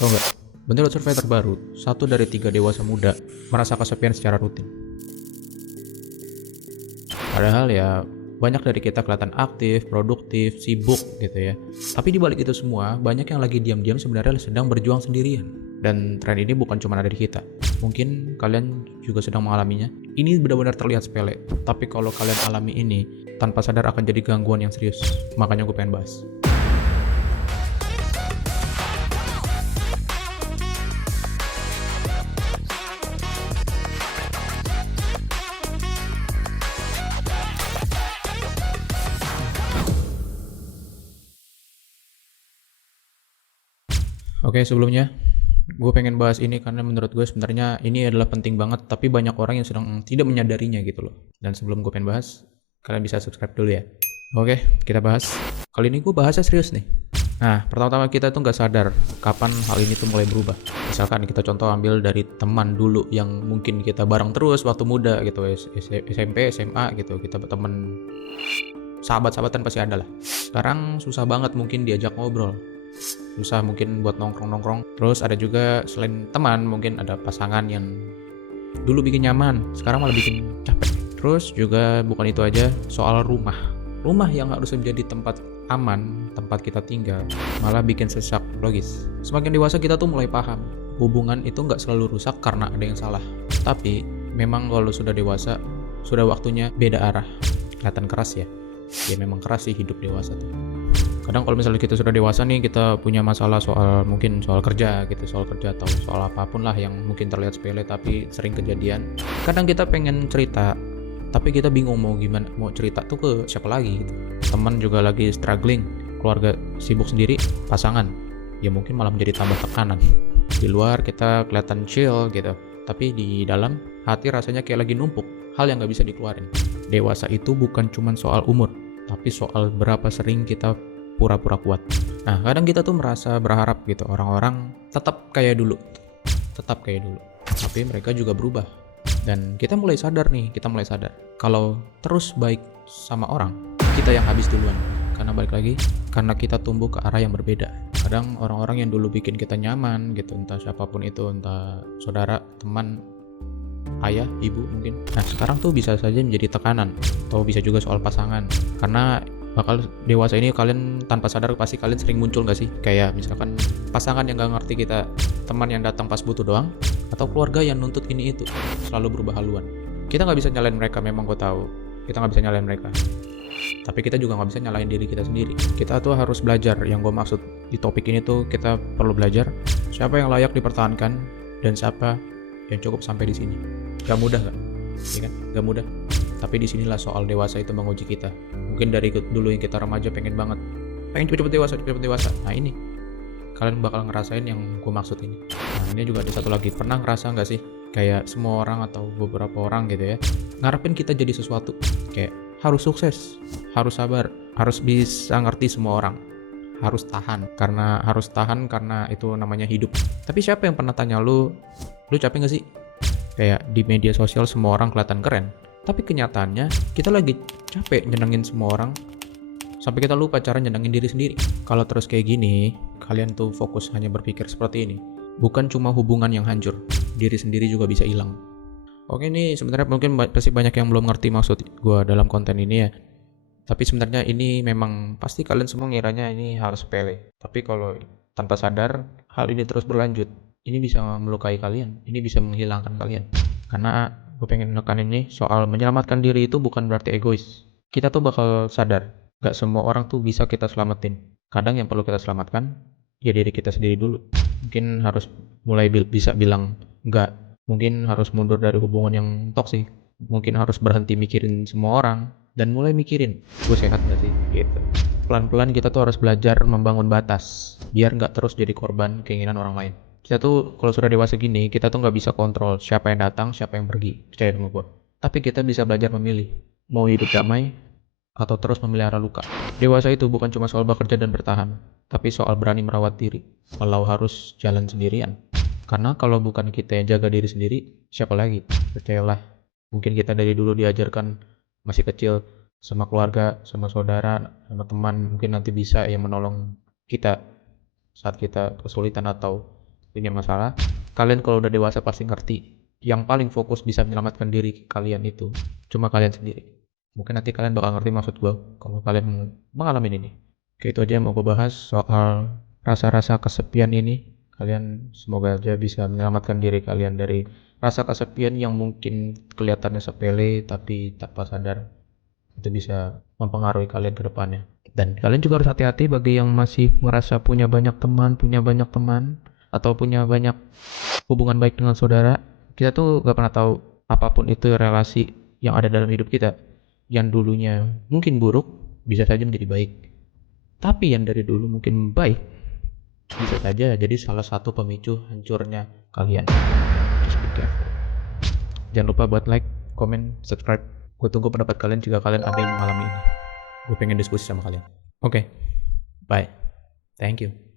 Tahu nggak? Menurut survei terbaru, 1 dari 3 dewasa muda merasa kesepian secara rutin. Padahal ya banyak dari kita kelihatan aktif, produktif, sibuk gitu ya. Tapi di balik itu semua, banyak yang lagi diam-diam sebenarnya sedang berjuang sendirian. Dan tren ini bukan cuma ada di kita. Mungkin kalian juga sedang mengalaminya. Ini benar-benar terlihat sepele. Tapi kalau kalian alami ini, tanpa sadar akan jadi gangguan yang serius. Makanya gue pengen bahas. Oke, sebelumnya gue pengen bahas ini karena menurut gue sebenarnya ini adalah penting banget, tapi banyak orang yang sedang tidak menyadarinya gitu loh. Dan sebelum gue pengen bahas, kalian bisa subscribe dulu ya. Oke, kita bahas. Kali ini gue bahasnya serius nih. Nah, pertama-tama kita tuh nggak sadar kapan hal ini tuh mulai berubah. Misalkan kita contoh ambil dari teman dulu yang mungkin kita bareng terus waktu muda gitu, SMP, SMA gitu, kita berteman, sahabat-sahabatan pasti ada lah. Sekarang susah banget mungkin diajak ngobrol, susah mungkin buat nongkrong-nongkrong. Terus ada juga selain teman mungkin ada pasangan yang dulu bikin nyaman, sekarang malah bikin capek. Terus juga bukan itu aja, soal rumah yang harusnya menjadi tempat aman, tempat kita tinggal, malah bikin sesak logis. Semakin dewasa kita tuh mulai paham hubungan itu nggak selalu rusak karena ada yang salah, tapi memang kalau sudah dewasa sudah waktunya beda arah. Kelihatan keras ya memang keras sih hidup dewasa tuh. Kadang kalau misalnya kita sudah dewasa nih, kita punya masalah mungkin soal kerja gitu, soal kerja atau soal apapun lah yang mungkin terlihat sepele tapi sering kejadian. Kadang kita pengen cerita, tapi kita bingung mau gimana, mau cerita tuh ke siapa lagi gitu. Teman juga lagi struggling, keluarga sibuk sendiri, pasangan ya mungkin malah menjadi tambah tekanan. Di luar kita kelihatan chill gitu, tapi di dalam hati rasanya kayak lagi numpuk hal yang nggak bisa dikeluarin. Dewasa itu bukan cuma soal umur, tapi soal berapa sering kita pura-pura kuat. Nah, kadang kita tuh merasa berharap gitu orang-orang tetap kayak dulu, tapi mereka juga berubah. Dan kita mulai sadar kalau terus baik sama orang, kita yang habis duluan. Karena balik lagi, karena kita tumbuh ke arah yang berbeda. Kadang orang-orang yang dulu bikin kita nyaman gitu, entah siapapun itu, entah saudara, teman, ayah, ibu mungkin. Nah, sekarang tuh bisa saja menjadi tekanan, atau bisa juga soal pasangan. Karena bakal dewasa ini kalian tanpa sadar pasti kalian sering muncul gak sih? Kayak misalkan pasangan yang gak ngerti kita, teman yang datang pas butuh doang, atau keluarga yang nuntut ini itu, selalu berubah haluan. Kita gak bisa nyalain mereka, memang gue tahu. Kita gak bisa nyalain mereka. Tapi kita juga gak bisa nyalain diri kita sendiri. Kita tuh harus belajar, yang gue maksud di topik ini tuh kita perlu belajar siapa yang layak dipertahankan dan siapa yang cukup sampai di sini. Gak mudah gak? Ya kan? Gak mudah. Tapi disinilah soal dewasa itu menguji kita. Mungkin dari dulu yang kita remaja pengen cepet-cepet dewasa. Nah ini, kalian bakal ngerasain yang gue maksud ini. Nah ini juga ada satu lagi, pernah ngerasa gak sih kayak semua orang atau beberapa orang gitu ya ngarepin kita jadi sesuatu, kayak harus sukses, harus sabar, harus bisa ngerti semua orang, harus tahan karena itu namanya hidup. Tapi siapa yang pernah tanya lu capek gak sih? Kayak di media sosial semua orang kelihatan keren, tapi kenyataannya kita lagi capek nyenengin semua orang sampai kita lupa cara nyenengin diri sendiri. Kalau terus kayak gini, kalian tuh fokus hanya berpikir seperti ini, bukan cuma hubungan yang hancur, diri sendiri juga bisa hilang. Oke, ini sebenarnya mungkin pasti banyak yang belum ngerti maksud gue dalam konten ini ya. Tapi sebenarnya ini memang pasti kalian semua ngiranya ini hal sepele. Tapi kalau tanpa sadar hal ini terus berlanjut, ini bisa melukai kalian, ini bisa menghilangkan kalian. Karena gue pengen menekan ini soal menyelamatkan diri itu bukan berarti egois. Kita tuh bakal sadar, gak semua orang tuh bisa kita selamatin. Kadang yang perlu kita selamatkan ya diri kita sendiri dulu. Mungkin harus mulai bisa bilang enggak, mungkin harus mundur dari hubungan yang toksik, mungkin harus berhenti mikirin semua orang dan mulai mikirin gue sehat gak sih gitu. Pelan-pelan kita tuh harus belajar membangun batas biar nggak terus jadi korban keinginan orang lain. Kita tuh kalau sudah dewasa gini, kita tuh nggak bisa kontrol siapa yang datang, siapa yang pergi, percaya sama gue. Tapi kita bisa belajar memilih mau hidup damai atau terus memelihara luka. Dewasa itu bukan cuma soal bekerja dan bertahan, tapi soal berani merawat diri walau harus jalan sendirian. Karena kalau bukan kita yang jaga diri sendiri, siapa lagi? Percayalah, mungkin kita dari dulu diajarkan masih kecil sama keluarga, sama saudara, sama teman, mungkin nanti bisa yang menolong kita saat kita kesulitan atau punya masalah, kalian kalau udah dewasa pasti ngerti. Yang paling fokus bisa menyelamatkan diri kalian itu cuma kalian sendiri. Mungkin nanti kalian bakal ngerti maksud gue kalau kalian mengalami ini. Oke, itu aja yang mau gue bahas soal rasa-rasa kesepian ini. Kalian semoga aja bisa menyelamatkan diri kalian dari rasa kesepian yang mungkin kelihatannya sepele tapi tanpa sadar itu bisa mempengaruhi kalian ke depannya. Dan kalian juga harus hati-hati bagi yang masih merasa punya banyak teman atau punya banyak hubungan baik dengan saudara. Kita tuh gak pernah tahu apapun itu relasi yang ada dalam hidup kita. Yang dulunya mungkin buruk bisa saja menjadi baik. Tapi yang dari dulu mungkin baik bisa saja jadi salah satu pemicu hancurnya kalian. Just be careful. Jangan lupa buat like, comment, subscribe. Gue tunggu pendapat kalian jika kalian ada yang mengalami ini. Gue pengen diskusi sama kalian. Oke, bye. Thank you.